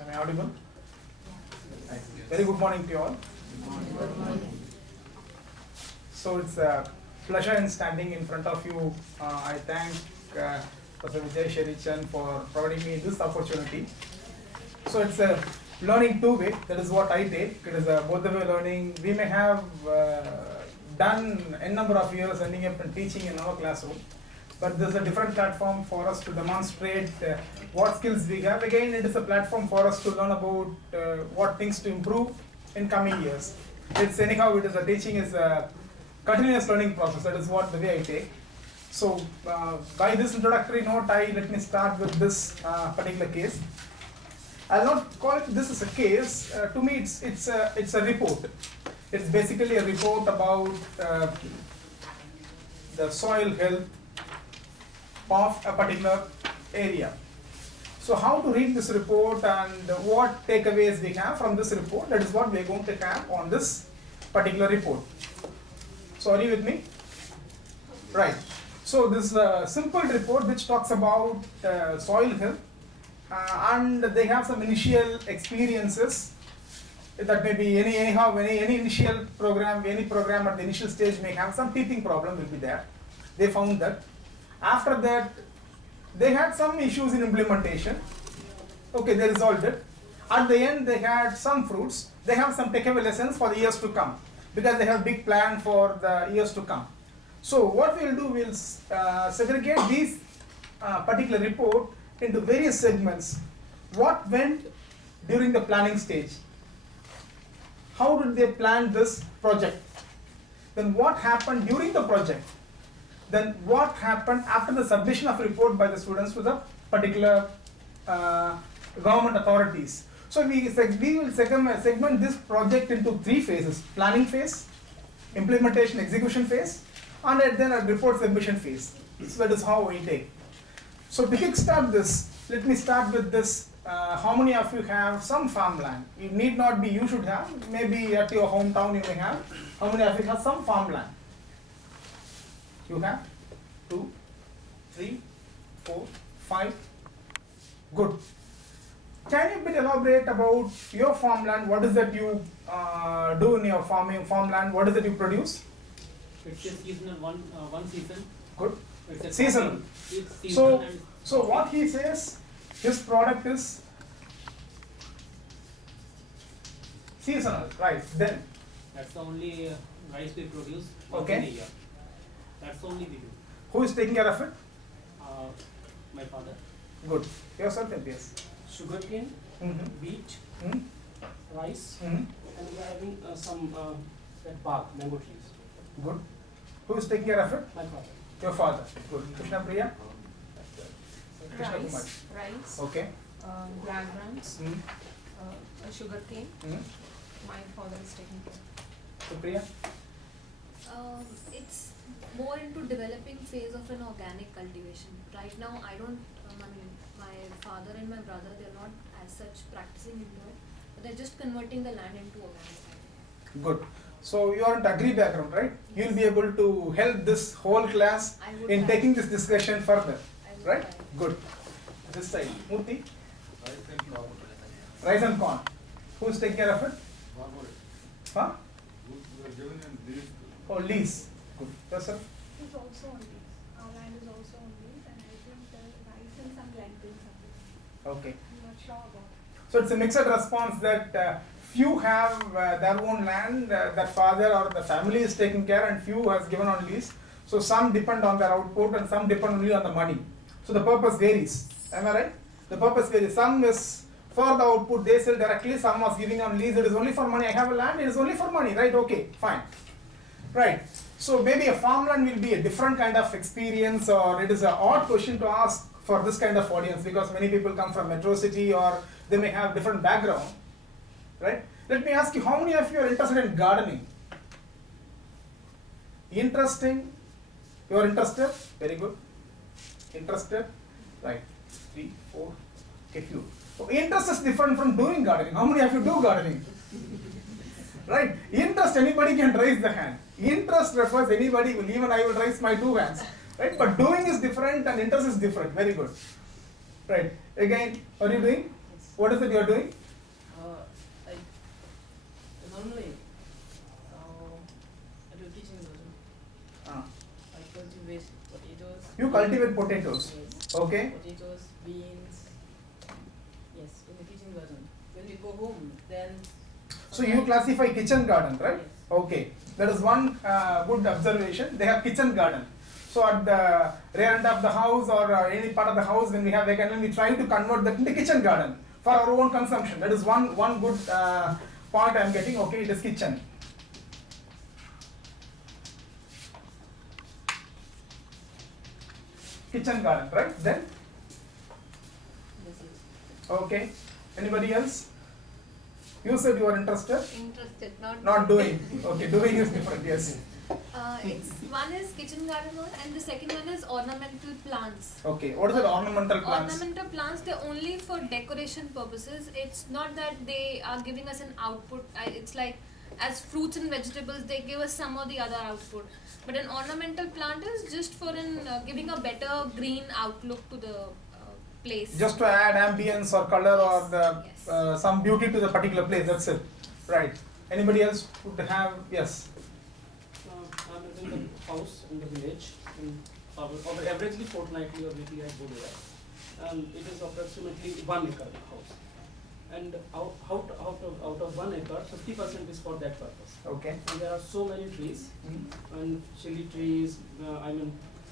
Am I audible? Right. Very good morning to you all. So it's a pleasure in standing in front of you. I thank Professor Vijay Sherichan for providing me this opportunity. So it's a learning two-way. That is what I take. It is a both-the-way learning. We may have done a number of years ending up in teaching in our classroom, but this is a different platform for us to demonstrate what skills we have. Again, it is a platform for us to learn about what things to improve in coming years. It's anyhow, it is a teaching is a continuous learning process. That is what the way I take. So by this introductory note, let me start with this particular case. I'll not call it this as a case. To me, it's a report. It's basically a report about the soil health of a particular area. So how to read this report and what takeaways we have from this report, that is what we are going to have on this particular report. So are you with me? Right. So this is a simple report which talks about soil health and they have some initial experiences. That may be any initial program, any program at the initial stage may have some teething problem will be there. They found that. After that, they had some issues in implementation. Okay, they resolved it. At the end, they had some fruits. They have some takeaway lessons for the years to come because they have big plan for the years to come. So what we'll do, we'll segregate these particular report into various segments. What went during the planning stage? How did they plan this project? Then what happened during the project? Then what happened after the submission of report by the students to the particular government authorities? So we will segment this project into three phases: planning phase, implementation execution phase, and then a report submission phase. So that is how we take. So to kickstart this, let me start with this. How many of you have some farmland? It need not be you should have, maybe at your hometown you may have. How many of you have some farmland? You have? 2, 3, 4, 5. Good. Can you bit elaborate about your farmland? What is that you do in your farmland? What is it you produce? It's a seasonal one season. Good. It's a Seasonal. It's seasonal So what he says, his product is seasonal, right? Then that's the only rice we produce Okay. in a year. That's the only we do. who is taking care of it? My father. Good. Yourself, MPS. Sugarcane, Mm-hmm. wheat, Mm-hmm. rice, Mm-hmm. and we are having some that bark, mango trees. Good. Who is taking care of it? My father. Your father. Good. Krishna Priya? Krishna Kumar. rice, Okay. diagrams, Mm-hmm. sugar cane. Mm-hmm. My father is taking care. Supriya? It's more into developing phase of an organic cultivation. Right now, I don't, my father and my brother, they're not as such practicing into it, but they're just converting the land into organic. Good. So you are in agri background, right? You'll be able to help this whole class I would in try. taking this discussion further, I would right? try. Good. This side, Murthy, Rice and corn. rice and corn. Who's taking care of it? Farmer. Huh? We are given in these. Oh, lease. Good. Yourself? It's also on lease. Our land is also on lease, and I think the rice and some lentils are there. Okay. I'm not sure about it. So it's a mixed response that few have their own land, that father or the family is taking care, and few has given on lease. So some depend on their output and some depend only on the money. So the purpose varies. Am I right? The purpose varies. Some is for the output, they sell directly. Some was giving on lease. It is only for money. I have a land. It is only for money, right? Okay, fine. Right. So maybe a farmland will be a different kind of experience, or it is an odd question to ask for this kind of audience because many people come from metro city or they may have different background. Right? Let me ask you, how many of you are interested in gardening? Interesting? You are interested? Very good. Interested? Right. 3, 4. Okay, few. So interest is different from doing gardening. How many of you do gardening? Right? Interest, anybody can raise the hand. Interest refers anybody, will even I will raise my 2 hands. Right? But doing is different and interest is different. Very good. Right. Again, what are you doing? Yes. What is it you are doing? I normally I do teaching learning. Ah. I cultivate potatoes. You cultivate potatoes. Yes. Okay. Potatoes, beans. Yes, in the kitchen garden. When we go home, then. So you classify kitchen garden, right? Yes. Okay. That is one good observation. They have kitchen garden. So at the rear end of the house or any part of the house, when we have vacant, we try to convert that into kitchen garden for our own consumption. That is one good point I am getting. Okay, it is kitchen. Kitchen garden, right? Then, Yes, yes. okay. Anybody else? You said you are interested. Interested, not. Not doing. Okay, doing is different. Yes. It's one is kitchen garden work and the second one is ornamental plants. Okay. What is the ornamental plants? Ornamental plants, they're only for decoration purposes. It's not that they are giving us an output. It's like as fruits and vegetables, they give us some or the other output. But an ornamental plant is just for giving a better green outlook to the place. Just to add ambience or color or the Yes. some beauty to the particular place. That's it. Right. Anybody else would have? Yes. I'm living in the house in the village. Averagely fortnightly or weekly I go there. And it is approximately 1 acre house. And out of 1 acre, 50% is for that purpose. Okay. And there are so many trees, Mhm. and chili trees,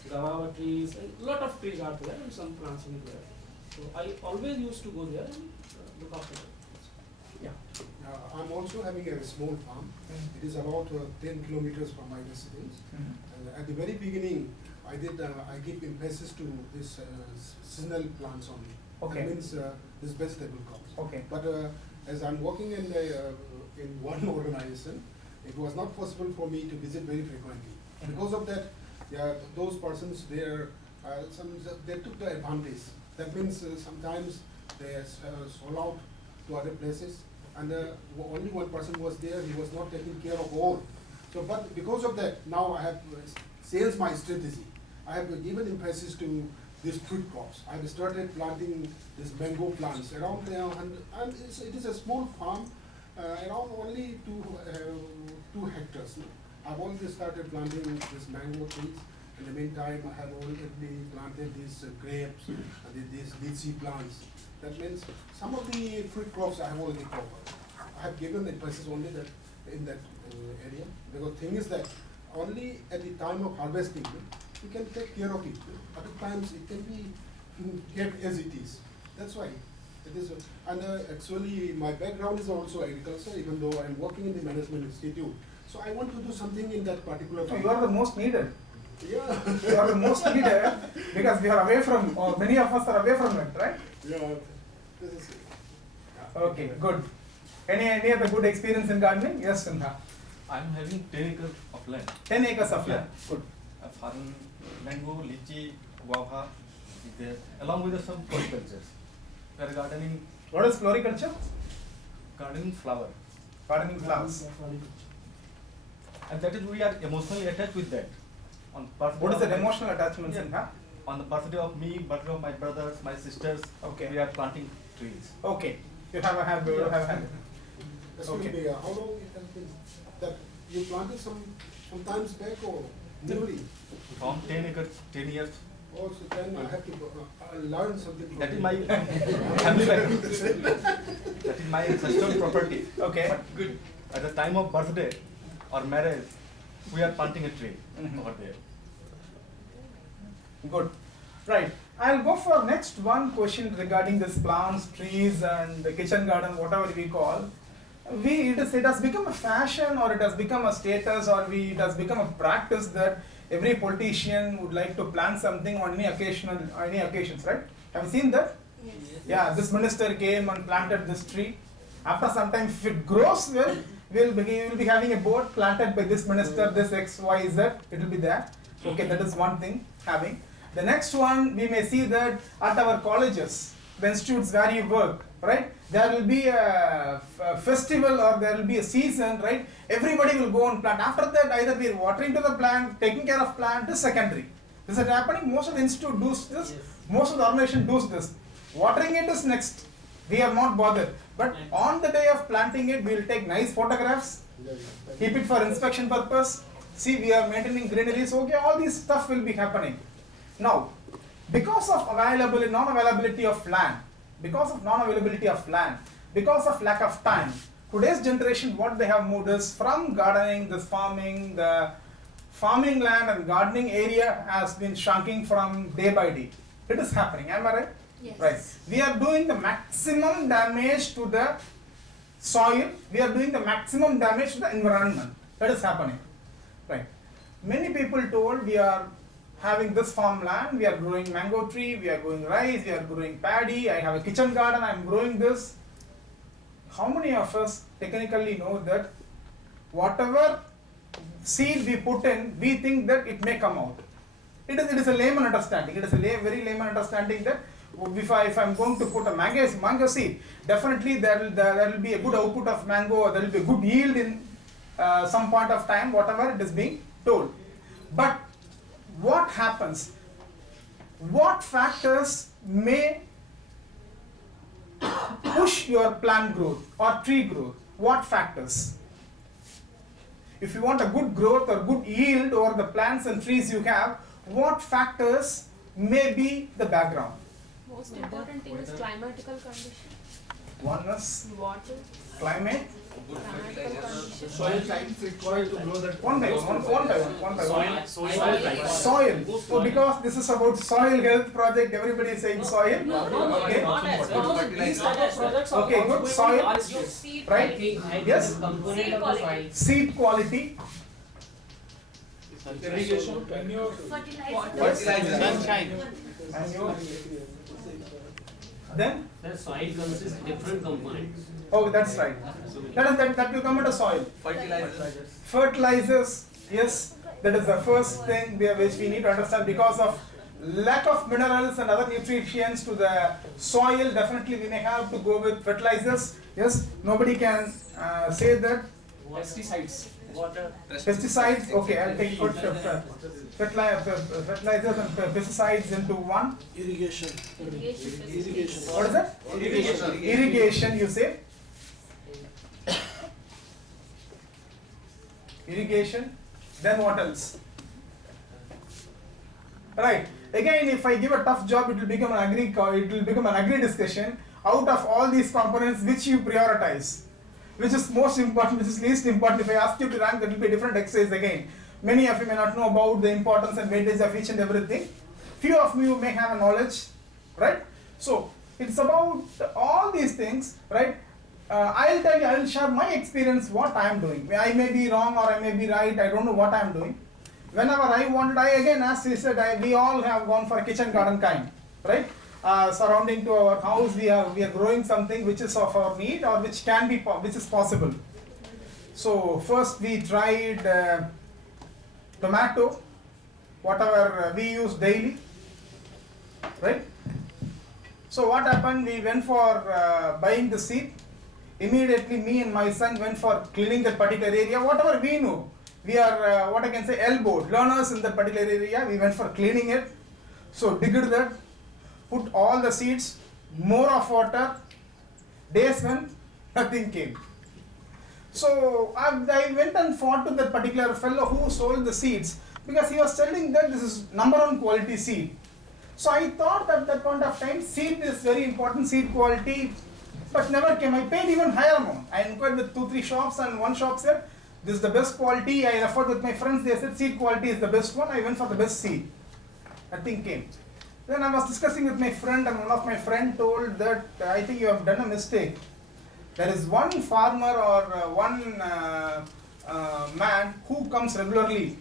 guava trees, and lot of trees are there, and some plants in there. So I always used to go there and look after them. I'm also having a small farm. It is about 10 kilometers from my residence. And at the very beginning, I give emphasis to this seasonal plants only. Okay. That means this vegetable crops. Okay. But as I'm working in one organization, it was not possible for me to visit very frequently. Because of that, those persons there, they took the advantage. That means sometimes they sold out to other places, and only one person was there. He was not taking care of all. So, but because of that, now I have changed my strategy. I have given emphasis to these fruit crops. I have started planting these mango plants around there, and it is a small farm, around only 2 hectares. I've already started planting these mango trees. In the meantime, I have already planted these grapes and these lychee plants. That means some of the fruit crops I have already covered. I have given emphasis only that in that area, because thing is that only at the time of harvesting you can take care of it. Other times it can be kept as it is. That's why it is. And actually, my background is also agriculture, even though I am working in the management institute. So I want to do something in that particular. So you are the most needed. Yeah. You are the most needed because we are away from, or many of us are away from it, right? Yeah. This is. Okay, good. Any other good experience in gardening? Yes, Sindha. I'm having 10 acres of land. 10 acres of land. Good. A farm, mango, lychee, guava is there, along with some floricultures. We are gardening, What is floriculture? gardening flower. Gardening flowers. And that is, we are emotionally attached with that. On birthday What is of the my- emotional attachment, Yeah. Sindha? On the birthday of me, birthday of my brothers, my sisters, Okay. we are planting trees. Okay. You have a habit. You have a habit. Excuse Okay. me, how long it has been that you planted some times back or newly? From 10 acres, 10 years. Oh, so then I have to learn something from That is you. my family background. That is my ancestral property. Okay. But good. At the time of birthday or marriage, we are planting a tree Mhm. over there. Good. Right. I'll go for next one question regarding this plants, trees, and the kitchen garden, whatever we call. It has become a fashion, or it has become a status, or it has become a practice that every politician would like to plant something on any occasions, right? Have you seen that? Yes. Yeah, this minister came and planted this tree. After some time, if it grows well, we'll be having a board planted by this minister, this X, Y, Z. It will be there. Okay, that is one thing having. The next one, we may see that at our colleges, the institutes where you work, right? There will be a festival or there will be a season, right? Everybody will go and plant. After that, either we are watering to the plant, taking care of plant is secondary. Is it happening? Most of the institute does this. Yes. Most of the organization does this. Watering it is next. We are not bothered. But on the day of planting it, we will take nice photographs, keep it for inspection purpose. See, we are maintaining greeneries. Okay, all these stuff will be happening. Now, because of non-availability of land, because of lack of time, today's generation, what they have moved is from gardening, this farming, the farming land and gardening area has been shrinking from day by day. It is happening, am I right? Yes. Right. We are doing the maximum damage to the soil, we are doing the maximum damage to the environment. That is happening. Right. Many people told we are having this farmland, we are growing mango tree, we are growing rice, we are growing paddy, I have a kitchen garden, I am growing this. How many of us technically know that whatever seed we put in, we think that it may come out? It is a layman understanding. It is a very layman understanding that if I am going to put a mango seed, definitely there will be a good output of mango, or there will be a good yield in some point of time, whatever it is being told. But what happens? What factors may push your plant growth or tree growth? What factors? If you want a good growth or good yield over the plants and trees you have, what factors may be the background? Most important thing is climatical condition. One is Water, climate. climatical condition. Soil types required to grow that. One by one. Soil Soil. So because this is about soil health project, everybody is saying soil. Okay. These type of projects are Okay, good. also Soil. going to RSS. Seed Right? quality. Yes. Component of the soil. Seed quality. Irrigation. Fertilizer. And your then? The soil consists of different components. Oh, that's right. That will come into soil. Fertilizers, yes, that is the first thing which we need to understand. Because of lack of minerals and other nutrients to the soil, definitely we may have to go with fertilizers. Yes, nobody can say that. Pesticides, water. Pesticides, okay, I'll take fertilizers and pesticides into one. Irrigation. What is that? Irrigation, you say? Irrigation. Then what else? Right. Again, if I give a tough job, it will become an agri discussion. Out of all these components, which you prioritize? Which is most important, which is least important? If I ask you to rank, that will be a different exercise again. Many of you may not know about the importance and weightage of each and everything. Few of you may have a knowledge, right? So it's about all these things, right? I'll tell you, I'll share my experience, what I am doing. I may be wrong or I may be right, I don't know what I am doing. Whenever I wanted, again, as he said, we all have gone for a kitchen garden kind, right? Surrounding to our house, we are growing something which is of our need or which is possible. So first we tried tomato, whatever we use daily, right? So what happened? We went for buying the seed. Immediately, me and my son went for cleaning that particular area. Whatever we knew, we are what I can say elbowed learners in that particular area. We went for cleaning it. So digged that, put all the seeds, more of water. Days when nothing came. So I went and fought to that particular fellow who sold the seeds because he was telling that this is #1 quality seed. So I thought at that point of time, seed is very important, seed quality, but never came. I paid even higher amount. I inquired with 2-3 shops and one shop said, this is the best quality. I referred with my friends, they said seed quality is the best one. I went for the best seed. Nothing came. Then I was discussing with my friend and one of my friend told that I think you have done a mistake. There is one farmer or one man who comes regularly.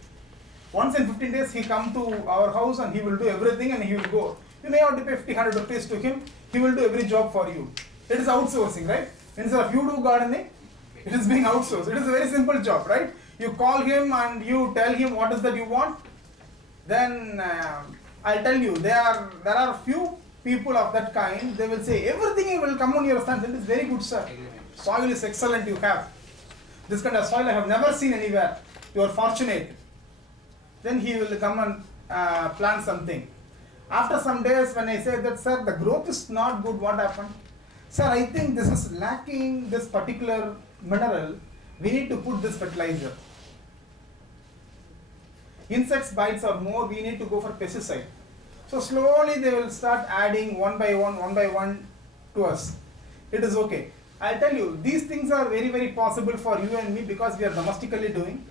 Once in 15 days he come to our house and he will do everything and he will go. You may have to pay 50-100 rupees to him. He will do every job for you. It is outsourcing, right? Instead of you do gardening, it is being outsourced. It is a very simple job, right? You call him and you tell him what is that you want. Then I'll tell you, there are few people of that kind. They will say everything will come on your stand. It is very good, sir. Soil is excellent. You have this kind of soil I have never seen anywhere. You are fortunate. Then he will come and plant something. After some days, when I said that, sir, the growth is not good, what happened? Sir, I think this is lacking this particular mineral. We need to put this fertilizer. Insects bites are more, we need to go for pesticide. So slowly they will start adding one by one to us. It is okay. I'll tell you, these things are very, very possible for you and me because we are domestically doing.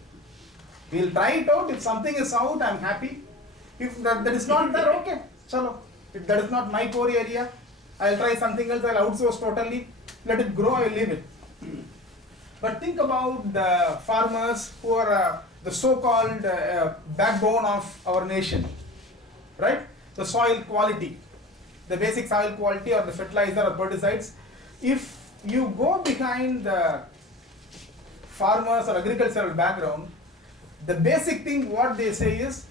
We'll try it out. If something is out, I'm happy. If that is not there, okay. Chalo. If that is not my core area, I'll try something else, I'll outsource totally. Let it grow, I'll leave it. But think about the farmers who are the so-called backbone of our nation, right? The soil quality, the basic soil quality or the fertilizer or pesticides. If you go behind the farmers or agricultural background, the basic thing what they say is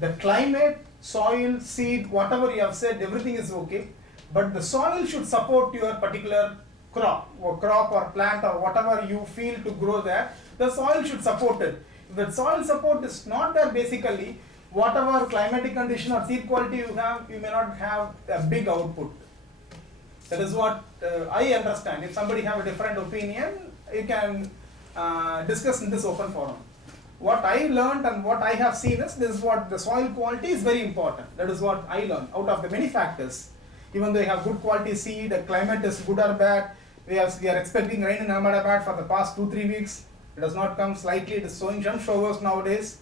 the climate, soil, seed, whatever you have said, everything is okay, but the soil should support your particular crop or plant or whatever you feel to grow there. The soil should support it. If the soil support is not there, basically, whatever climatic condition or seed quality you have, you may not have a big output. That is what I understand. If somebody have a different opinion, you can discuss in this open forum. What I learned and what I have seen is this is what the soil quality is very important. That is what I learned out of the many factors. Even though you have good quality seed, the climate is good or bad, we are expecting rain in Ahmedabad for the past 2-3 weeks. It does not come slightly, it is showing some showers nowadays,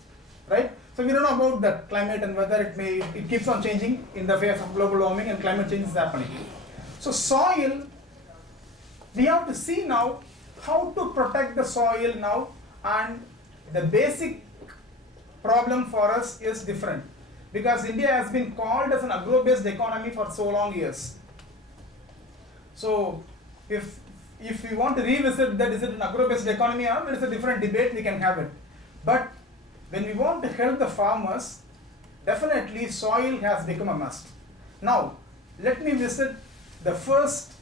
right? So we don't know about the climate and whether it keeps on changing in the face of global warming and climate change is happening. So soil, we have to see now how to protect the soil now, and the basic problem for us is different because India has been called as an agro-based economy for so long years. So if we want to revisit that, is it an agro-based economy or not, it's a different debate, we can have it. But when we want to help the farmers, definitely soil has become a must. Now, let me visit the first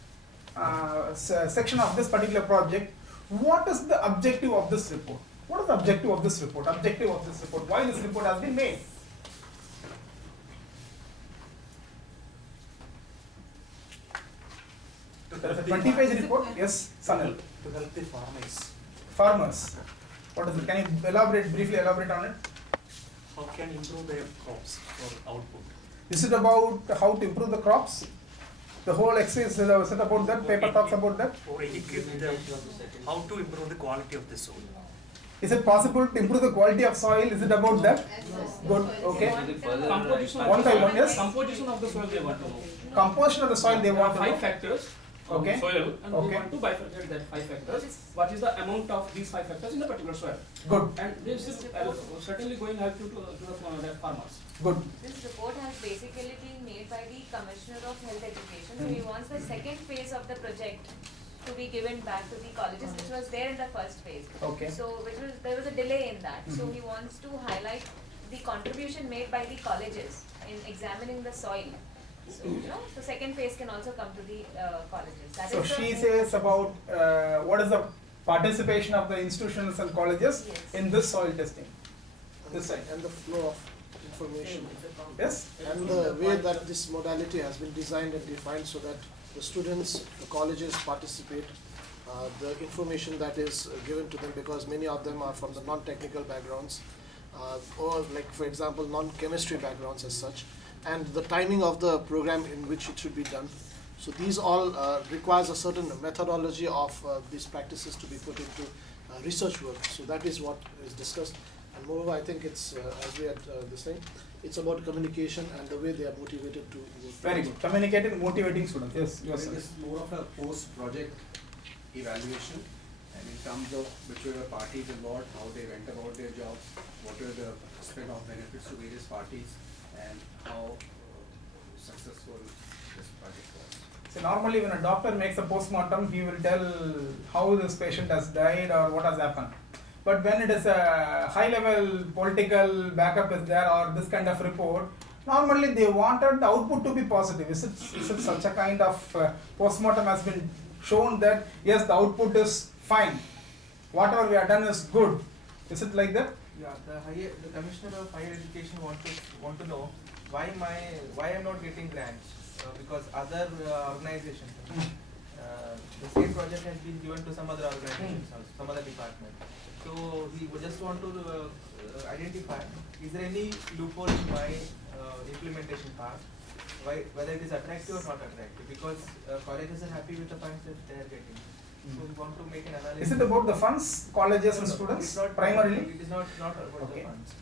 section of this particular project. What is the objective of this report? What is the objective of this report? Objective of this report, why this report has been made? There is a 20-page report. Yes, Sanil. To help the farmers. Farmers. What is it? Can you briefly elaborate on it? How can improve their crops or output? Is it about how to improve the crops? The whole exercise is it about that? Paper talks about that? Or educate them how to improve the quality of the soil. Is it possible to improve the quality of soil? Is it about that? Good. Okay. Composition One by one, yes. Composition of the soil they want to know. Composition of the soil they There are want to 5 know. factors of Okay. soil, and Okay. we want to bifurcate that 5 factors. What is the amount of these 5 factors in a particular soil? Good. And this is certainly going to help you to the farmers. Good. This report has basically been made by the Commissioner of Health Education. So he wants the second phase of the project to be given back to the colleges, which was there in the first phase. Okay. So there was a delay in that. So he wants to highlight the contribution made by the colleges in examining the soil. So the second phase can also come to the colleges. That So is the she main- says about what is the participation of the institutions and colleges Yes. in this soil testing. This side. And the flow of information. Yes? And the way that this modality has been designed and defined so that the students, the colleges participate, the information that is given to them, because many of them are from the non-technical backgrounds, or like for example non-chemistry backgrounds as such, and the timing of the program in which it should be done. So these all requires a certain methodology of these practices to be put into research work. So that is what is discussed. And moreover, I think it's, as we had this thing, it's about communication and the way they are motivated to work. Very good. Communicating, motivating students. Yes, yes, It sir. is more of a post-project evaluation, and in terms of which were the parties involved, how they went about their jobs, what were the spread of benefits to various parties, and how successful this project was. So normally when a doctor makes a postmortem, he will tell how this patient has died or what has happened. But when it is a high-level political backup is there or this kind of report, normally they wanted the output to be positive. Is it such a kind of postmortem has been shown that yes, the output is fine, whatever we have done is good? Is it like that? Yeah, the Commissioner of Higher Education want to know why I'm not getting grants. because other organizations, the same project has been given to some other organizations also, some other department. So he would just want to identify, is there any loophole in my implementation part, whether it is attractive or not attractive, because colleges are happy with the funds that they are getting. So we want to make an analysis. Is it about the funds, colleges and No, students, it's not primarily? It is not about Okay. the funds.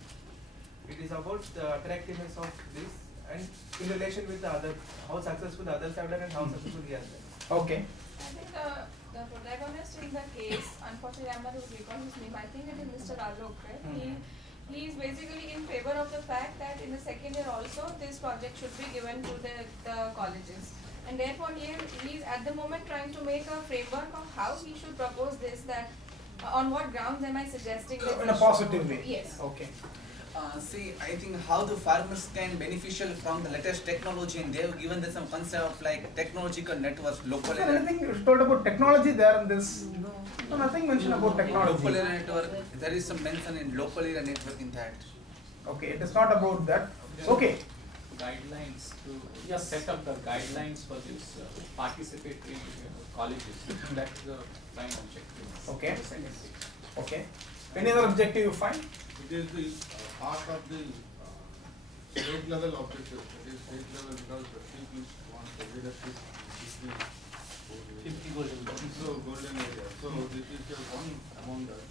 It is about the attractiveness of this and in relation with the other, how successful the others have done and how successful he has done. Okay. I think the protagonist in the case, unfortunately I'm not able to recall his name, I think it is Mr. Alok, right? He is basically in favor of the fact that in the second year also this project should be given to the colleges. And therefore he is at the moment trying to make a framework of how he should propose this, that on what grounds am I suggesting that In a this positive should- way. Yes. Okay. See, I think how the farmers can beneficial from the latest technology, and they have given them some concept of like technological networks, local Is there area, anything told about technology there in this? No, nothing mentioned about local technology. area network. There is some mention in local area network in that. Okay, it is not about that. Okay. Guidelines to Yes. set up the guidelines for this participatory colleges. That's the prime objective. Okay. The second phase. Okay. Any other objective you find? It is the part of the state level objective. It is state level because the people want the leadership in 50 golden areas. So golden area. So this is just one among that.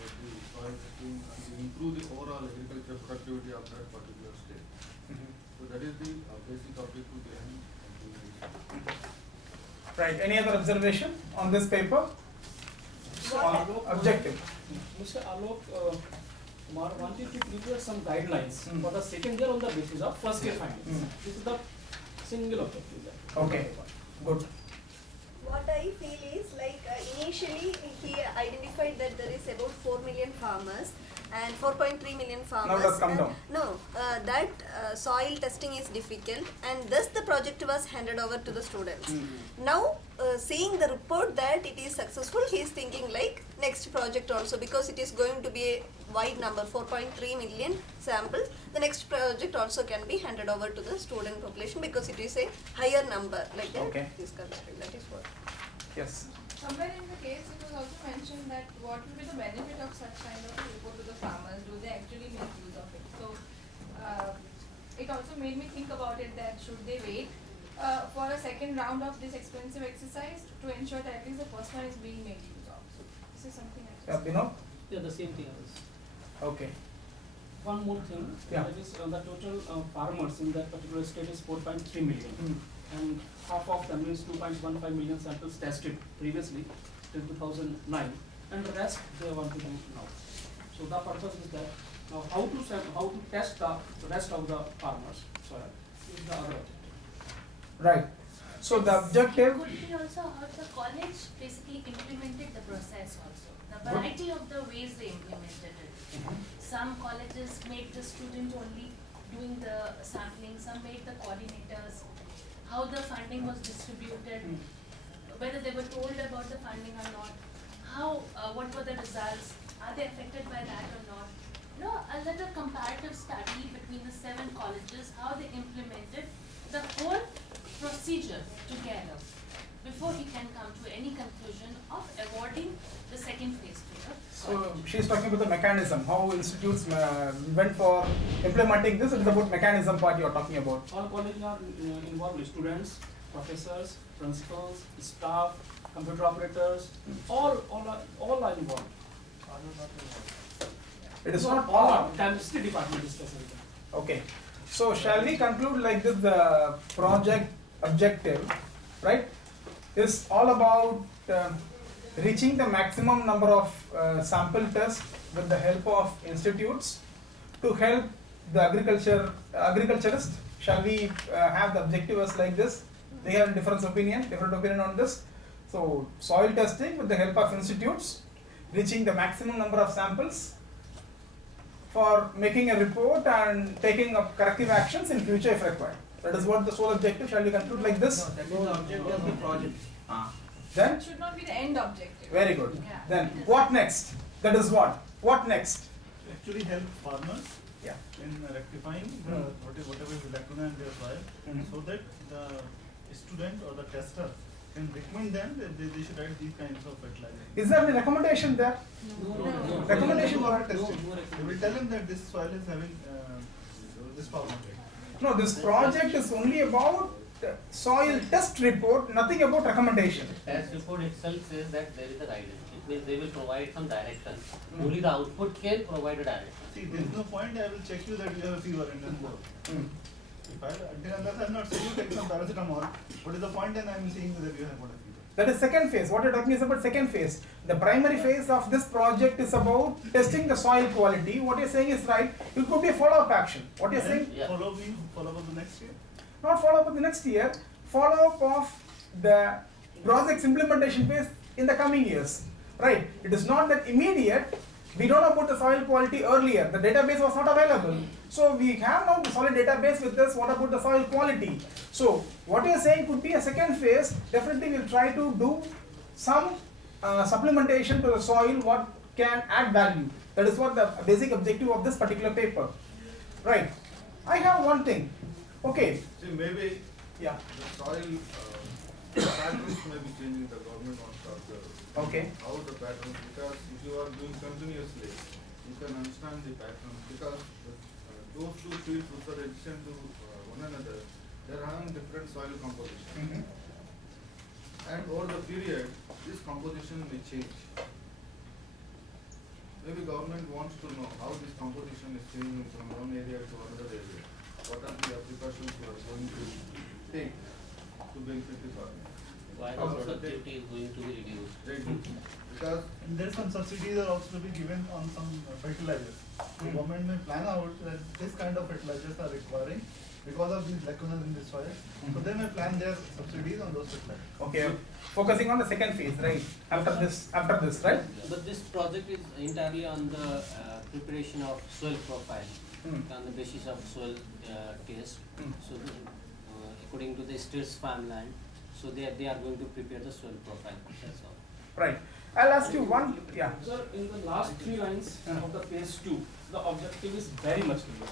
The soil testing and to improve the overall agriculture productivity of that particular state. So that is the basic objective behind implementation. Right. Any other observation on this paper? Objective. Mr. Alok wanted to prepare some guidelines for the second year on the basis of first year findings. This is the single objective there. Okay. Good. What I feel is like initially he identified that there is about 4 million farmers and 4.3 million farmers. Now let's come down. No, that soil testing is difficult and thus the project was handed over to the students. Now seeing the report that it is successful, he is thinking like next project also, because it is going to be a wide number, 4.3 million samples. The next project also can be handed over to the student population because it is a higher number like that. Okay. Is considered. That is what. Yes. Somewhere in the case, it was also mentioned that what will be the benefit of such kind of report to the farmers? Do they actually make use of it? So, it also made me think about it that should they wait for a second round of this expensive exercise to ensure that at least the first one is being made use of. So, this is something I just. Yeah, the same thing as. Okay. One more thing, Yeah. that is the total farmers in that particular state is 4.3 million. And half of them is 2.15 million samples tested previously till 2009, and the rest they want to do now. So the purpose is that now how to test the rest of the farmers soil is the other objective. Right. So the objective. Could be also how the college basically implemented the process also. The variety of the ways they implemented it. Some colleges made the student only doing the sampling, some made the coordinators, how the funding was distributed, whether they were told about the funding or not, what were the results, are they affected by that or not. You know, a little comparative study between the 7 colleges, how they implemented the whole procedure together before he can come to any conclusion of awarding the second phase to the So she is talking about the mechanism, how institutes went for implementing this. It is about mechanism part you are talking about. All colleges are involved, students, professors, principals, staff, computer operators, all are involved. It is not all. all. Chemistry department is specifically. Okay. So shall we conclude like this? The project objective, right, is all about reaching the maximum number of sample tests with the help of institutes to help the agriculturist. Shall we have the objective as like this? They have different opinion on this. So soil testing with the help of institutes, reaching the maximum number of samples for making a report and taking up corrective actions in future if required. That is what the sole objective. Shall we conclude like this? No, that is the objective of the project. Then? It should not be the end objective. Very good. Yeah. Then what next? That is what? What next? Actually help farmers Yeah. in rectifying the whatever is lacuna in their soil, so that the student or the tester can recommend them that they should add these kinds of fertilizers. Is there any recommendation there? No. Recommendation for for testing. They will tell him that this soil is having this problem. No, this project is only about soil test report, nothing about recommendation. The test report itself says that there is a guidance. It means they will provide some direction. Only the output can provide a direction. See, there is no point I will check you that you have a fever and then go. If unless I am not saying you take some paracetamol, what is the point then I am saying that you have got a fever? That is second phase. What you are talking is about second phase. The primary phase of this project is about testing the soil quality. What you are saying is right. It could be a follow-up action. What you are saying? Follow up the next year? Not follow-up of the next year. Follow-up of the project's implementation phase in the coming years. Right? It is not that immediate. We don't know about the soil quality earlier. The database was not available. So we have now the solid database with us. What about the soil quality? So what you are saying could be a second phase. Definitely we will try to do some supplementation to the soil what can add value. That is what the basic objective of this particular paper. Right. I have one thing. Okay. See, maybe the soil patterns may be changing. The government wants to observe how the patterns, because if you are doing continuously, you can understand the patterns, because those two fields which are adjacent to one another, they are having different soil composition. And over the period, this composition may change. Maybe government wants to know how this composition is changing from one area to another area. What are the precautions you are going to take to benefit the farmer? Why the productivity is going to be reduced? Because there are some subsidies are also to be given on some fertilizers. The government may plan out that this kind of fertilizers are requiring because of these lacunas in the soil. So they may plan their subsidies on those fertilizers. Okay. Focusing on the second phase, right? After this, right? But this project is entirely on the preparation of soil profile on the basis of soil test. So according to the state's farmland, so they are going to prepare the soil profile. That's all. Right. I'll ask you one. Yeah. Sir, in the last 3 lines of the phase 2, the objective is very much clear.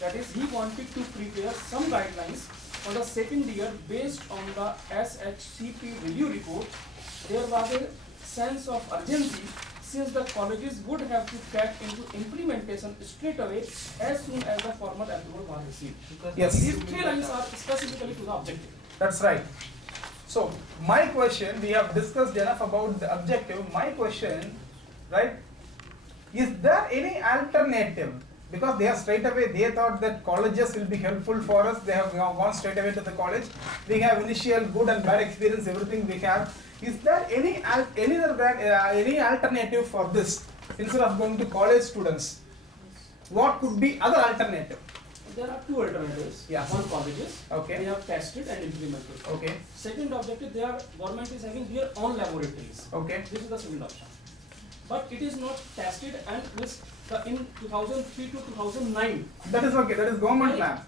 That is, he wanted to prepare some guidelines for the second year based on the SHCP review report. There was a sense of urgency since the colleges would have to get into implementation straight away as soon as the formal approval was received. Yes. These 3 lines are specifically to the objective. That's right. So my question, we have discussed enough about the objective. My question, right, is there any alternative? Because they are straight away, they thought that colleges will be helpful for us. They have gone straight away to the college. We have initial good and bad experience, everything we have. Is there any alternative for this instead of going to college students? What could be other alternative? There are 2 alternatives. Yeah. One, colleges. Okay. They have tested and implemented. Okay. Second objective, government is having their own laboratories. Okay. This is the second option. But it is not tested and in 2003 to 2009. That is okay. That is government lab.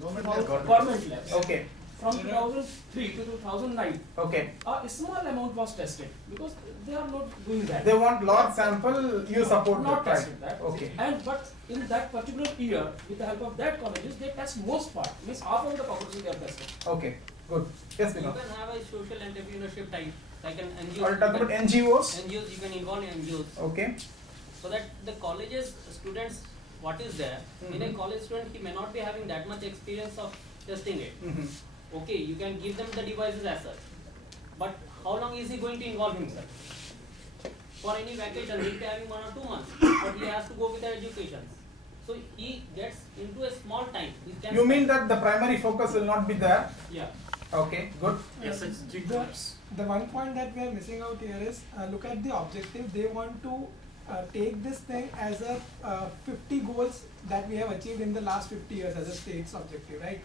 Government labs. Okay. From 2003 to 2009. Okay. A small amount was tested because they are not doing that. They want large sample. You support not that. tested that. Okay. But in that particular year, with the help of that colleges, they test most part. Means half of the population they are tested. Okay. Good. Yes, You Vinod. can have a social entrepreneurship type, like an NGO. Are you talking about NGOs? NGOs, you can involve NGOs. Okay. So that the colleges, students, what is there, in a college student, he may not be having that much experience of testing it. Okay, you can give them the devices as such. But how long is he going to involve himself? For any vacation, he'll be having 1 or 2 months, but he has to go with the education. So he gets into a small time. You mean that the primary focus will not be there? Yeah. Okay, good. Yes, the one point that we are missing out here is look at the objective. They want to take this thing as a 50 goals that we have achieved in the last 50 years as a state's objective, right?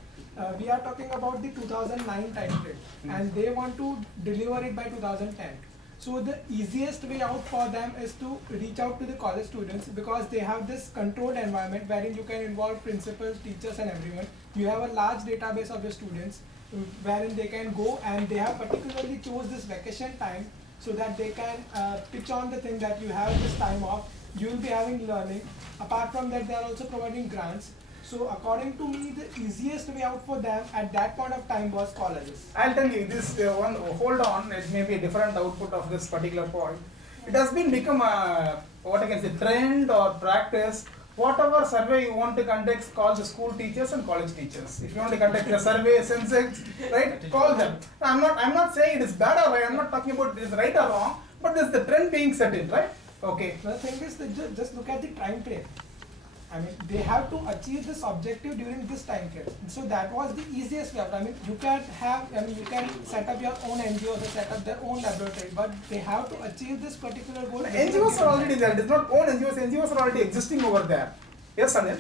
We are talking about the 2009 time frame, and they want to deliver it by 2010. So the easiest way out for them is to reach out to the college students, because they have this controlled environment wherein you can involve principals, teachers and everyone. You have a large database of the students wherein they can go, and they have particularly chose this vacation time so that they can pitch on the thing that you have this time off, you will be having learning. Apart from that, they are also providing grants. So according to me, the easiest way out for them at that point of time was colleges. I'll tell you this one, hold on, it may be a different output of this particular point. It has been become a, what I can say, trend or practice. Whatever survey you want to conduct, call the school teachers and college teachers. If you want to conduct a survey, census, right, call them. I'm not saying it is bad or right, I'm not talking about it is right or wrong, but this is the trend being set in, right? Okay. The thing is that just look at the time frame. I mean, they have to achieve this objective during this time frame. So that was the easiest way out. I mean, you can set up your own NGOs or set up their own laboratory, but they have to achieve this particular goal. The NGOs are already there. It is not own NGOs. NGOs are already existing over there. Yes, Anil?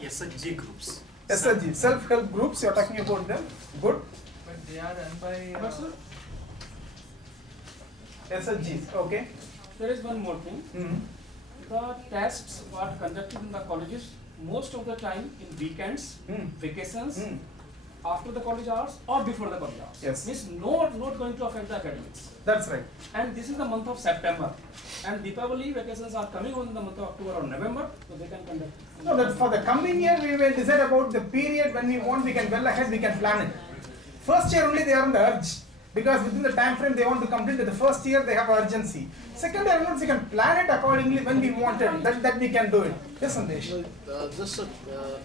SHG groups. SHG, self-help groups, you are talking about them. Good. But they are run by SHGs, okay. There is one more thing. The tests were conducted in the colleges most of the time in weekends, vacations, after the college hours or before the college hours. Yes. Means not going to affect the academics. That's right. And this is the month of September. And Deepavali vacations are coming on in the month of October or November, so they can conduct. No, that for the coming year we will decide about the period when we want, we can well ahead, we can plan it. First year only they are on the urge. Because within the time frame they want to complete it, the first year they have urgency. Second year onwards we can plan it accordingly when we want it, that we can do it. Yes, Sandesh?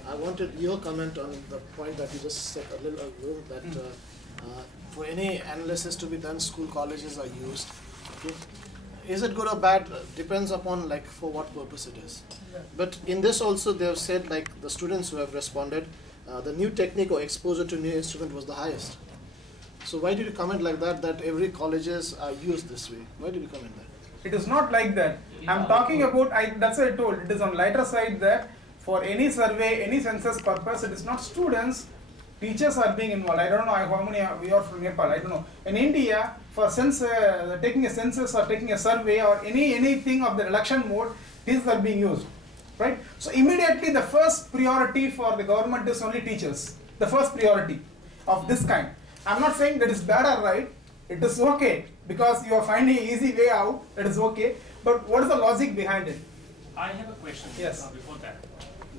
I wanted your comment on the point that you just said a little ago, that for any analysis to be done, school colleges are used. Okay? Is it good or bad? Depends upon like for what purpose it is. But in this also they have said, like the students who have responded, the new technique or exposure to new instrument was the highest. So why did you comment like that, that every colleges are used this way? Why did you comment that? It is not like that. I'm talking about, that's what I told, it is on lighter side that for any survey, any census purpose, it is not students, teachers are being involved. I don't know how many we are from Nepal, I don't know. In India, for taking a census or taking a survey or anything of the election mode, these are being used, right? So immediately the first priority for the government is only teachers, the first priority of this kind. I'm not saying that is bad or right, it is okay because you are finding an easy way out, that is okay, but what is the logic behind it? I have a question. Yes. Before that.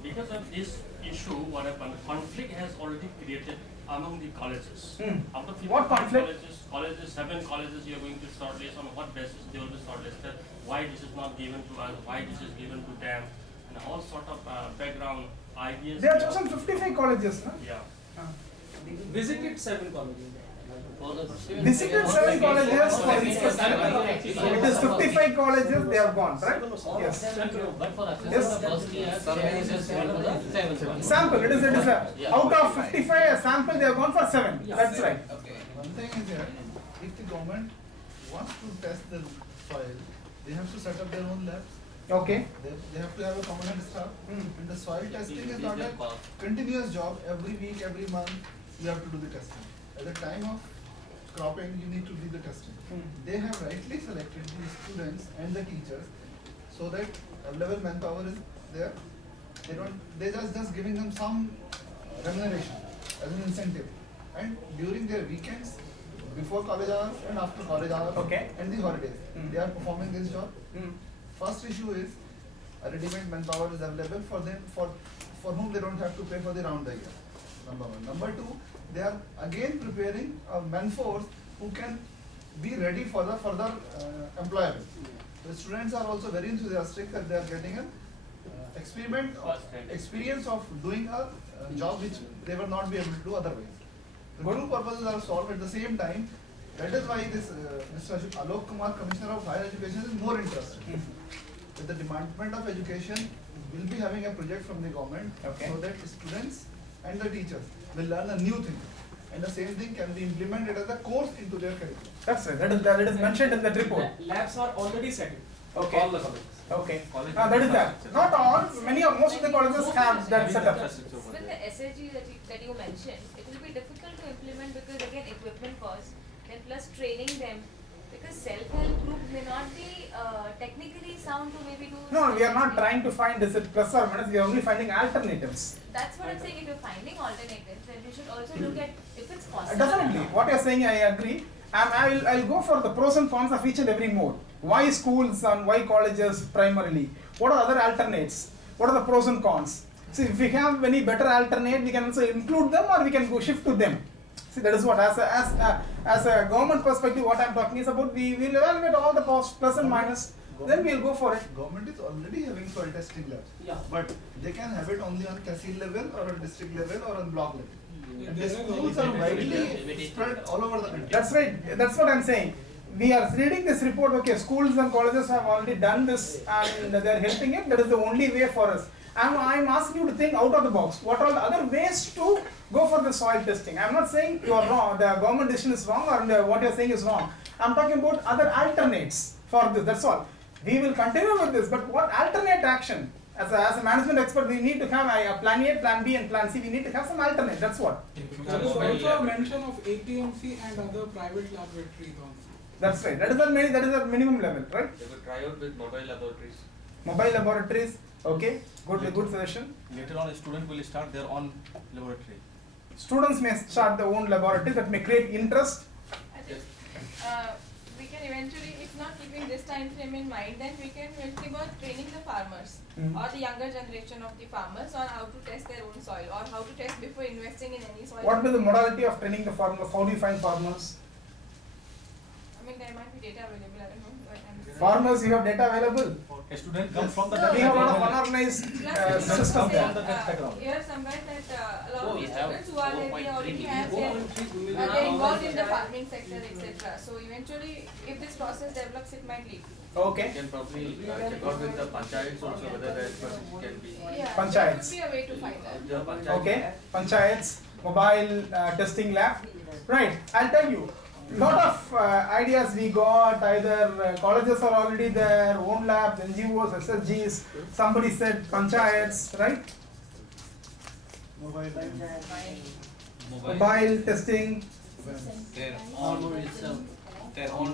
Because of this issue, what happened, conflict has already created among the colleges. Out of What conflict? Colleges, 7 colleges you are going to shortlist, on what basis they will be shortlisted, why this is not given to us, why this is given to them, and all sort of background ideas. They have chosen 55 colleges, huh? Yeah. Visited 7 colleges. Visited 7 colleges for instance. It is 55 colleges they have gone, right? Yes. Yes. Sample, it is a, out of 55 a sample they have gone for 7. That's right. One thing is here, if the government wants to test the soil, they have to set up their own labs. Okay. They have to have a permanent staff. And the soil testing is not a continuous job. Every week, every month, you have to do the testing. At the time of cropping, you need to do the testing. They have rightly selected the students and the teachers so that available manpower is there. They just giving them some remuneration as an incentive. And during their weekends, before college hours and after college hours, and the holidays, they are performing this job. First issue is a ready-made manpower is available for them for whom they don't have to pay for the round the year. Number 1. Number 2, they are again preparing a manforce who can be ready for the further employment. The students are also very enthusiastic that they are getting an experience of doing a job which they will not be able to do otherwise. The two purposes are solved at the same time. That is why this Mr. Alok Kumar, Commissioner of Higher Education, is more interested. That the Department of Education will be having a project from the government so that students and the teachers will learn a new thing. And the same thing can be implemented as a course into their curriculum. That's right. That is mentioned in that report. Labs are already set in. Okay. All the colleges. Okay. That is that. Not all. Most of the colleges have that set up. With the SHG that you mentioned, it will be difficult to implement because again equipment costs, then plus training them. Because self-help group may not be technically sound to maybe do. No, we are not trying to find this plus or minus. We are only finding alternatives. That's what I'm saying. If you're finding alternatives, then you should also look at if it's possible. Definitely. What you are saying, I agree. I'll go for the pros and cons of each and every mode. Why schools and why colleges primarily? What are other alternates? What are the pros and cons? See, if we have any better alternate, we can also include them or we can go shift to them. See, that is what, as a government perspective, what I'm talking is about, we will evaluate all the plus and minus, then we'll go for it. Government is already having soil testing labs. Yeah. But they can have it only on tehsil level or on district level or on block level. And the There are schools are widely spread all over the country. That's right, that's what I'm saying. We are reading this report, okay, schools and colleges have already done this and they are helping it, that is the only way for us. I'm asking you to think out of the box. What are the other ways to go for the soil testing? I'm not saying you are wrong, the government decision is wrong or what you are saying is wrong. I'm talking about other alternates for this, that's all. We will continue with this, but what alternate action? As a management expert, we need to have a plan A, plan B and plan C. We need to have some alternate, that's what. There is also a mention of APMC and other private laboratories also. That's right, that is the minimum level, right? They will try out with mobile laboratories. Mobile laboratories, okay, good suggestion. Later on, a student will start their own laboratory. Students may start their own laboratory that may create interest. I think we can eventually, if not keeping this time frame in mind, then we can think about training the farmers or the younger generation of the farmers on how to test their own soil or how to test before investing in any soil. What will be the modality of training the farmers? How do you find farmers? I mean, there might be data available, I don't know. But Farmers, you have data available? A student comes from the We have a lot of unorganized system there. Here somewhere that a lot of we the have students who are there, they already have they're involved in the farming sector, etc. So eventually, if this process develops, it might lead. Okay. You can probably check out with the panchayats also whether the expertise can be. Yeah, Panchayats. there could be a way to find that. The panchayats. Okay, panchayats, mobile testing lab. Right, I'll tell you. Lot of ideas we got, either colleges are already there, own labs, NGOs, SSGs, somebody said panchayats, right? Mobile testing, Their own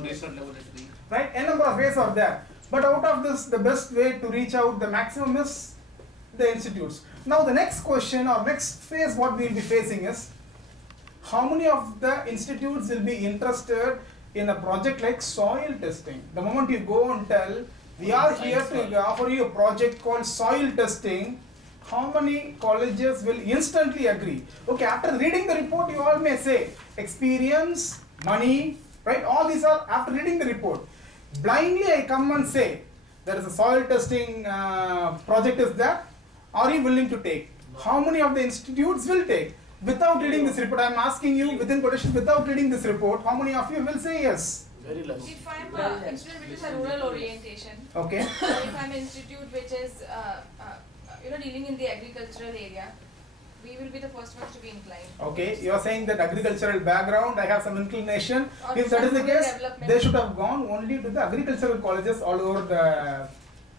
research laboratory. right? A number of ways are there. But out of this, the best way to reach out the maximum is the institutes. Now the next question or next phase what we will be facing is, how many of the institutes will be interested in a project like soil testing? The moment you go and tell, we are here to offer you a project called soil testing, how many colleges will instantly agree? Okay, after reading the report, you all may say, experience, money, right? All these are after reading the report. Blindly I come and say, there is a soil testing project is there, are you willing to take? How many of the institutes will take? Without reading this report, I am asking you within quotation, without reading this report, how many of you will say yes? Very less. If I'm an institute which is a rural orientation, Okay. or if I'm an institute which is dealing in the agricultural area, we will be the first ones to be inclined. Okay, you are saying that agricultural background, I have some inclination. Or If that is the some case, development. they should have gone only to the agricultural colleges all over the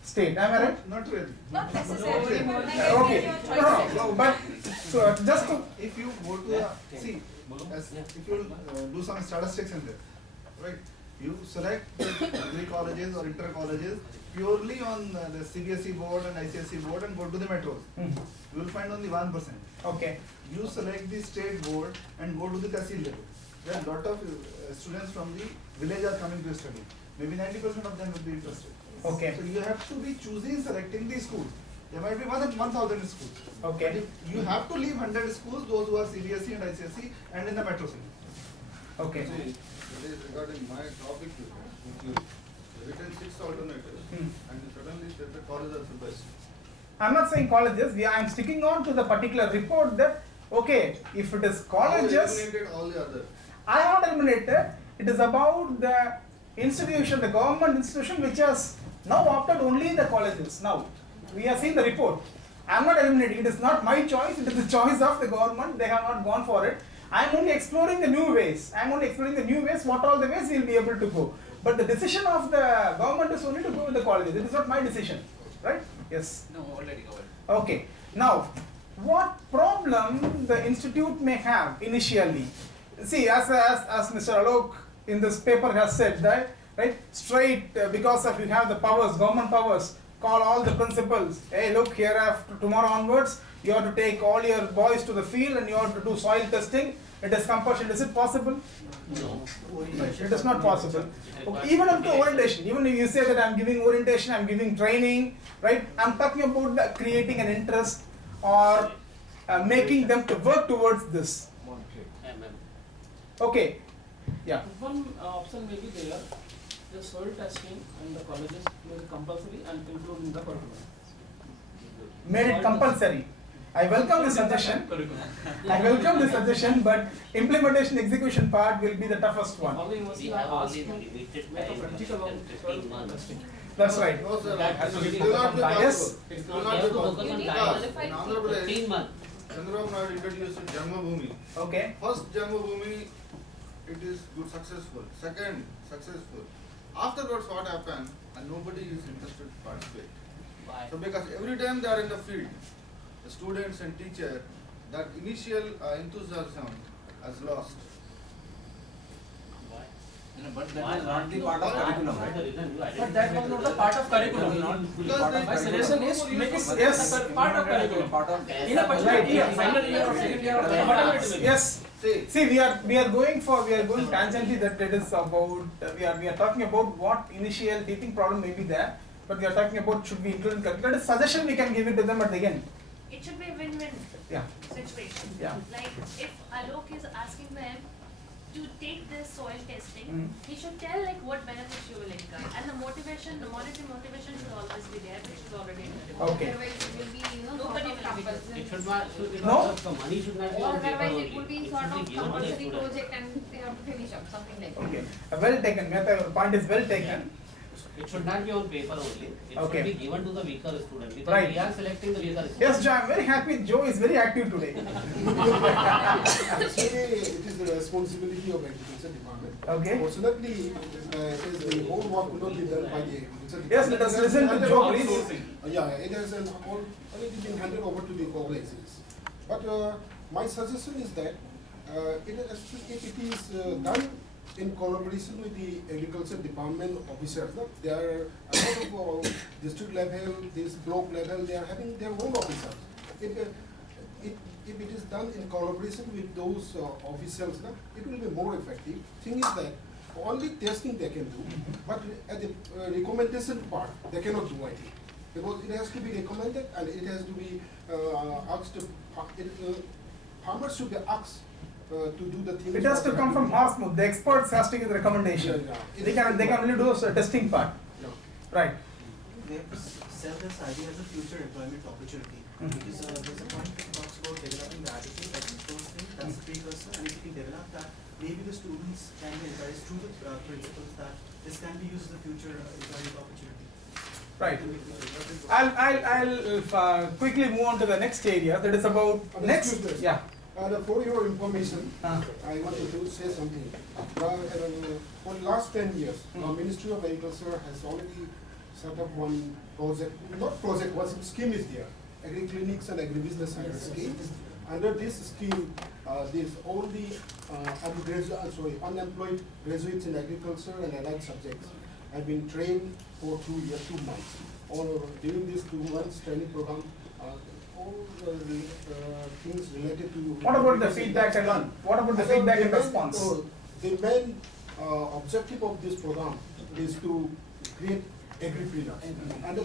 state. Am I right? Not really. Not necessarily, but like Okay. your choices. No, but so just to If you go to the, see, if you do some statistics in there, right? You select the degree colleges or inter colleges purely on the CBSE board and ICSE board and go to the metros. You will find only 1%. Okay. You select the state board and go to the tehsil level. There are lot of students from the village are coming to study. Maybe 90% of them will be interested. Okay. So you have to be choosing, selecting the school. There might be more than 1,000 schools. Okay. You have to leave 100 schools, those who are CBSE and ICSE and in the metro city. Okay. See, that is regarding my topic with you. Written 6 alternatives and suddenly said the colleges are the best. I'm not saying colleges, I am sticking on to the particular report that, okay, if it is colleges, Eliminated all the others. I have not eliminated, it is about the institution, the government institution which has now opted only the colleges. Now, we have seen the report. I am not eliminating, it is not my choice, it is the choice of the government, they have not gone for it. I am only exploring the new ways, what all the ways we will be able to go. But the decision of the government is only to go with the colleges, it is not my decision, right? Yes. No, already covered. Okay. Now, what problem the institute may have initially? See, as Mr. Alok in this paper has said that, right, straight because of you have the powers, government powers, call all the principals, hey look, here after tomorrow onwards, you have to take all your boys to the field and you have to do soil testing. It is compulsion. Is it possible? No. It is not possible. Okay. Even up to orientation, even if you say that I'm giving orientation, I'm giving training, right? I'm talking about creating an interest or making them to work towards this. Okay. Yeah. One option may be there, the soil testing and the colleges may be compulsory and included in the curriculum. Made it compulsory. I welcome the suggestion. I welcome the suggestion, but implementation execution part will be the toughest one. We have only limited time, 15 months. That's right. No, sir, That has to be it will not be yes. possible. It We will not have be to focus possible. on Because time. in Andhra Pradesh, 15 months. Chandrababu Naidu introduced Janmabhoomi. Okay. First Janmabhoomi, it is good, successful. Second, successful. Afterwards, what happened? And nobody is interested to participate. Why? So because every time they are in the field, the students and teacher, that initial enthusiasm has lost. Why? But that was not the part of curriculum, right? But that was not the part of curriculum. My suggestion is make it Yes. part of curriculum. Part of In a particular year, final year or second year or whatever it will be. Yes. See, we are going tangentially that it is about we are talking about what initial teaching problem may be there, but we are talking about should we include in curriculum. That is suggestion we can give it to them at the end. It should be a win-win Yeah. situation. Yeah. Like if Alok is asking them to take this soil testing, he should tell like what benefits you will incur, and the motivation, the monetary motivation should always be there, which is already in the report. Okay. Otherwise it will be, Nobody sort of will be compulsory. It should not, No? the money should not be Or on paper otherwise only. it would be It sort should of be given to the compulsory student. project and they have to finish up, something like that. Okay. Well taken. Mehta, your point is well taken. It should not be on paper only. It Okay. should be given to the weaker student because Right. we are selecting the weaker student. Yes, Joe, I'm very happy. Joe is very active today. Actually, it is the responsibility of agriculture department. Okay. Fortunately, it is the whole work will not be done by the agriculture department. Yes, let us listen to Joe, please. Yeah, it has already been handed over to the organizations. But my suggestion is that if it is done in collaboration with the agriculture department officers, no? They are a lot of district level, this block level, they are having their own officers. If it is done in collaboration with those officials, no? It will be more effective. Thing is that only testing they can do, but at the recommendation part, they cannot do anything. Because it has to be recommended and it has to be asked, farmers should be asked to do the things. It has to come from horse mouth. The experts has to give the recommendation. Yeah. They can only do a testing part. Yeah. Right. They have to sell this idea as a future employment opportunity. Because there's a point that talks about developing the attitude. I think those things, that's the precursor, and if you can develop that, maybe the students can be encouraged through the principles that this can be used as a future employment opportunity. Right. I'll quickly move on to the next area. That is about next. Yeah. For your information, I wanted to say something. For the last 10 years, the Ministry of Agriculture has already set up one project, not project, one scheme is there, agri-clinics and agribusiness center scheme. Under this scheme, all the unemployed graduates in agriculture and allied subjects have been trained for 2 years, 2 months. During this 2 months training program, all things related to. What about the feedback and what about the feedback and response? The main objective of this program is to create agripreneurs. And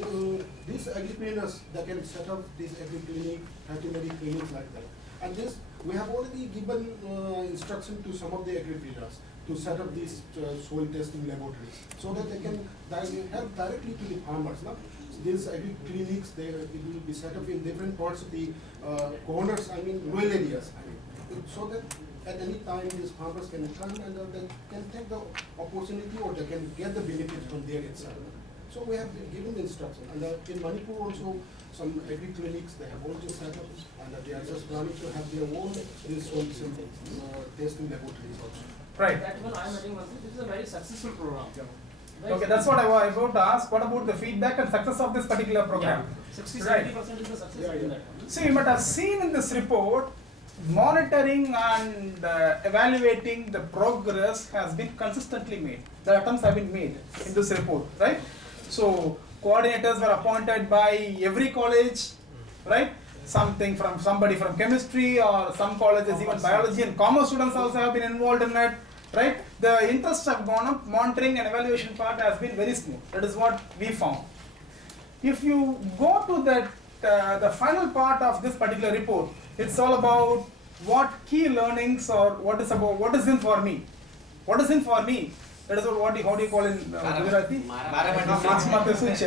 these agripreneurs, they can set up this agri-clinic, veterinary clinics like that. And this, we have already given instruction to some of the agripreneurs to set up these soil testing laboratories so that they can help directly to the farmers. No? These agri-clinics, it will be set up in different parts of the corners, rural areas. So that at any time these farmers can come and they can take the opportunity or they can get the benefit from there itself. So we have given the instruction. And in Manipur also, some agri-clinics, they have already set up and they are just planning to have their own soil testing laboratories also. Right. That one I am adding one thing. This is a very successful program. Okay, that's what I was about to ask. What about the feedback and success of this particular program? 60-70% is the success in that one. So you might have seen in this report, monitoring and evaluating the progress has been consistently made. The attempts have been made in this report, right? So coordinators were appointed by every college, right? something from somebody from chemistry, or some colleges even biology and commerce students also have been involved in it, right? The interests have gone up, monitoring and evaluation part has been very smooth. That is what we found. If you go to that, the final part of this particular report, it's all about what key learnings or what is in for me. What is in for me? That is what how do you call in Gujarati?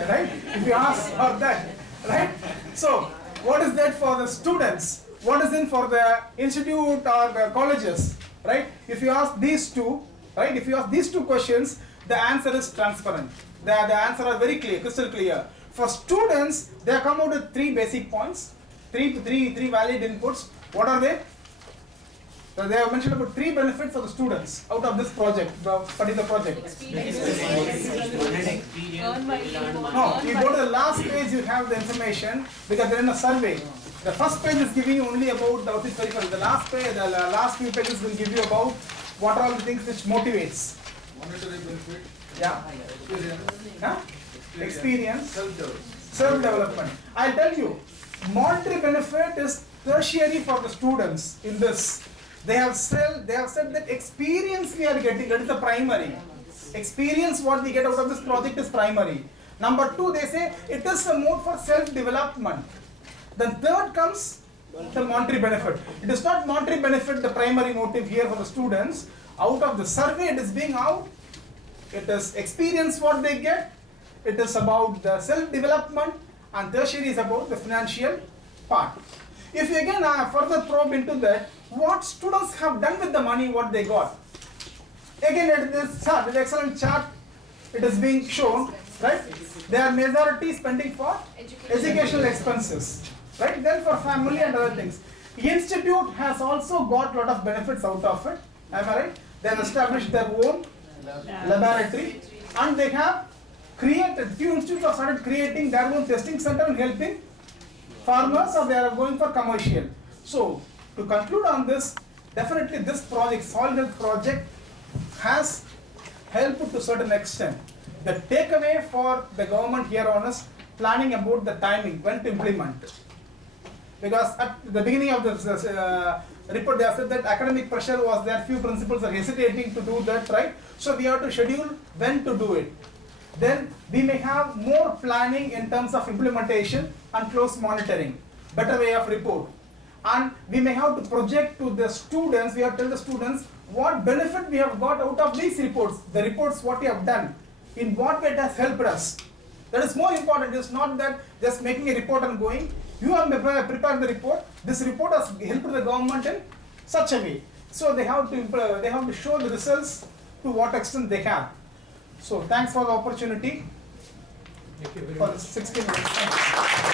Right? If you ask for that, right? So, what is that for the students? What is in for the institute or the colleges? Right? If you ask these two, right? If you ask these two questions, the answer is transparent. The answer are very clear, crystal clear. For students, they come out with 3 basic points, three valid inputs. What are they? So they have mentioned about 3 benefits for the students out of this project, the particular project. No, you go to the last page, you have the information because they're in a survey. The first page is giving you only about the office peripheral. The last page, the last few pages will give you about what are all the things which motivates. Monetary benefit. Yeah. Experience. Self-development. I'll tell you, monetary benefit is tertiary for the students in this. They have said that experience we are getting, that is the primary. Experience what we get out of this project is primary. Number 2, they say it is a mode for self-development. Then third comes the monetary benefit. It is not monetary benefit the primary motive here for the students. Out of the survey it is being out. It is experience what they get. It is about the self-development, and tertiary is about the financial part. If you again further probe into that, what students have done with the money what they got. Again at this chart, this excellent chart, it is being shown, right? They are majority spending for educational expenses, right? Then for family and other things. Institute has also got lot of benefits out of it, am I right? They have established their own laboratory, and they have created, few institutes have started creating their own testing center and helping farmers, or they are going for commercial. So, to conclude on this, definitely this project, soil health project, has helped to a certain extent. The takeaway for the government here on is planning about the timing, when to implement. Because at the beginning of this report, they have said that academic pressure was there, few principals are hesitating to do that, right? So we have to schedule when to do it. Then we may have more planning in terms of implementation and close monitoring, better way of report. And we may have to project to the students, we have to tell the students what benefit we have got out of these reports, the reports what we have done, in what way it has helped us. That is more important. It is not that just making a report and going. You have prepared the report. This report has helped the government in such a way. So they have to show the results to what extent they have. So thanks for the opportunity. Thank you very for much. 60 minutes.